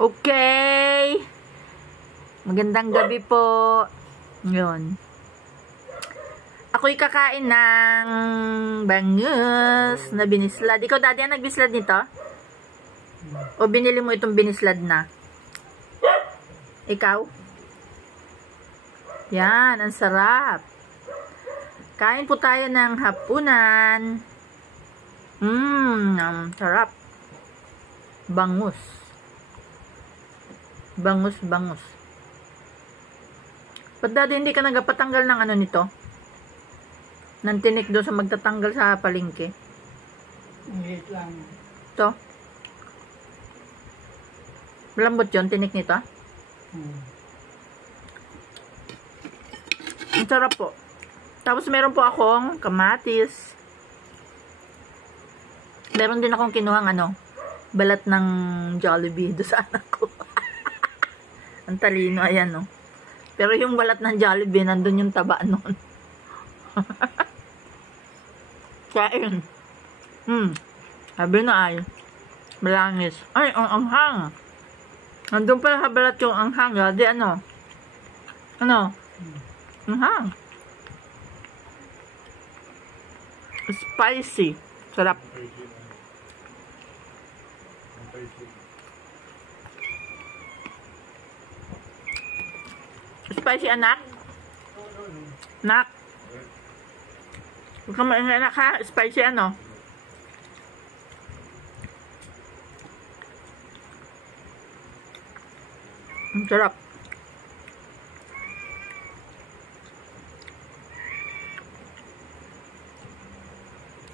Okay. Magandang gabi po. Yun. Ako'y kakain ng bangus na binislad. Ikaw, Daddy, ang nagbislad nito? O binili mo itong binislad na? Ikaw? Yan, ang sarap. Kain po tayo ng hapunan. Sarap. Bangus. Bangus. Ba't, Daddy, hindi ka nagpatanggal ng ano nito? Ng tinik doon sa magtatanggal sa palengke? Maliit lang. Ito? Malambot yun, tinik nito? Ang sarap po. Tapos meron po akong kamatis. Meron din akong kinuhang balat ng Jollibee doon sa anak ko. Ang talino, ayan, no. Pero yung balat ng Jollibee, nandun yung taba nun. Kain. Sabi na ay, malangis. Ay, ang anghang. Nandun pala sa balat yung anghang. Di anghang. Spicy. Sarap. Spicy, anak? Anak? Huwag ka maingay, anak, ha? Spicy, Ang sarap.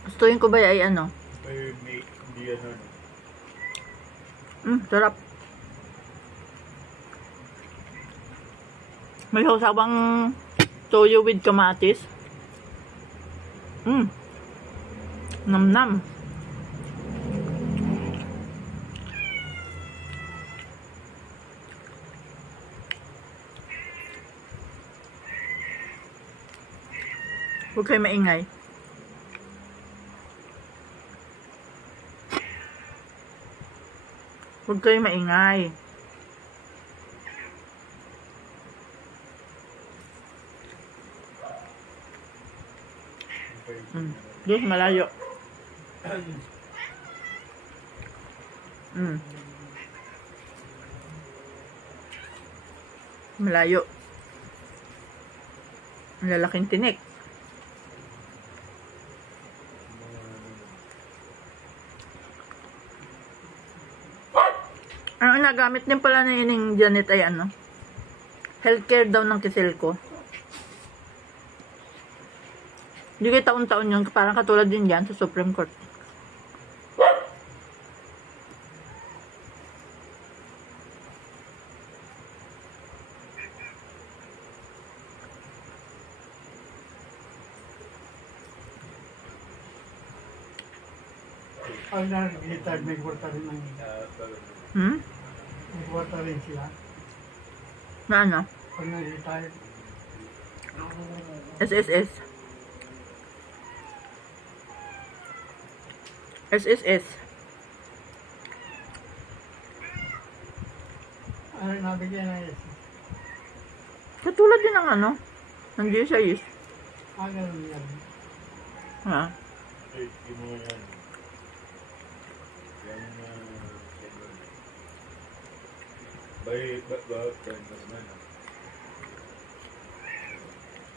Gustuin ko ba ay sarap. May sawsawang toyo with kamatis. Nam. Huwag kayo maingay. Huwag kayo maingay. Diyos, malayo. Malayo. Ang lalaking tinik. Ang nagamit din pala na yun Janet ay healthcare daw ng Kiselco. Hindi kayo taon-taon yun. Parang katulad din yan sa Supreme Court. Pag na-retired, may kwarta rin ng... May kwarta rin sila. Na Pag na-retired. SSS. SSS. Ano nabigyan na yes? Katulad din ng ng GSIS. Ganun yan. Ha?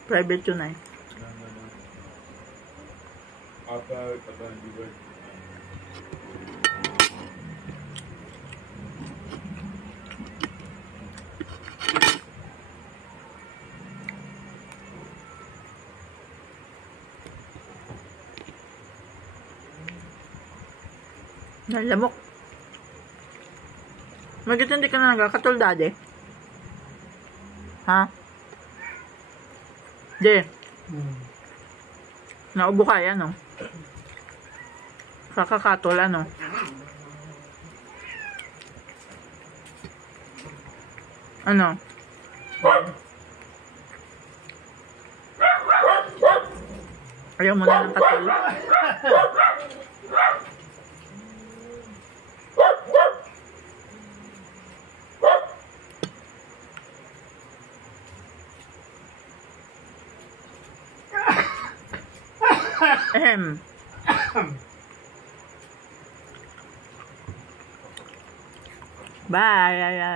Private yun ay. Nalamok. Magit hindi ka na nagkakatol, Daddy? Ha? Di. Naubo ka yan, Kakakatol, Ayaw mo na ng katol. Ahem. Bye.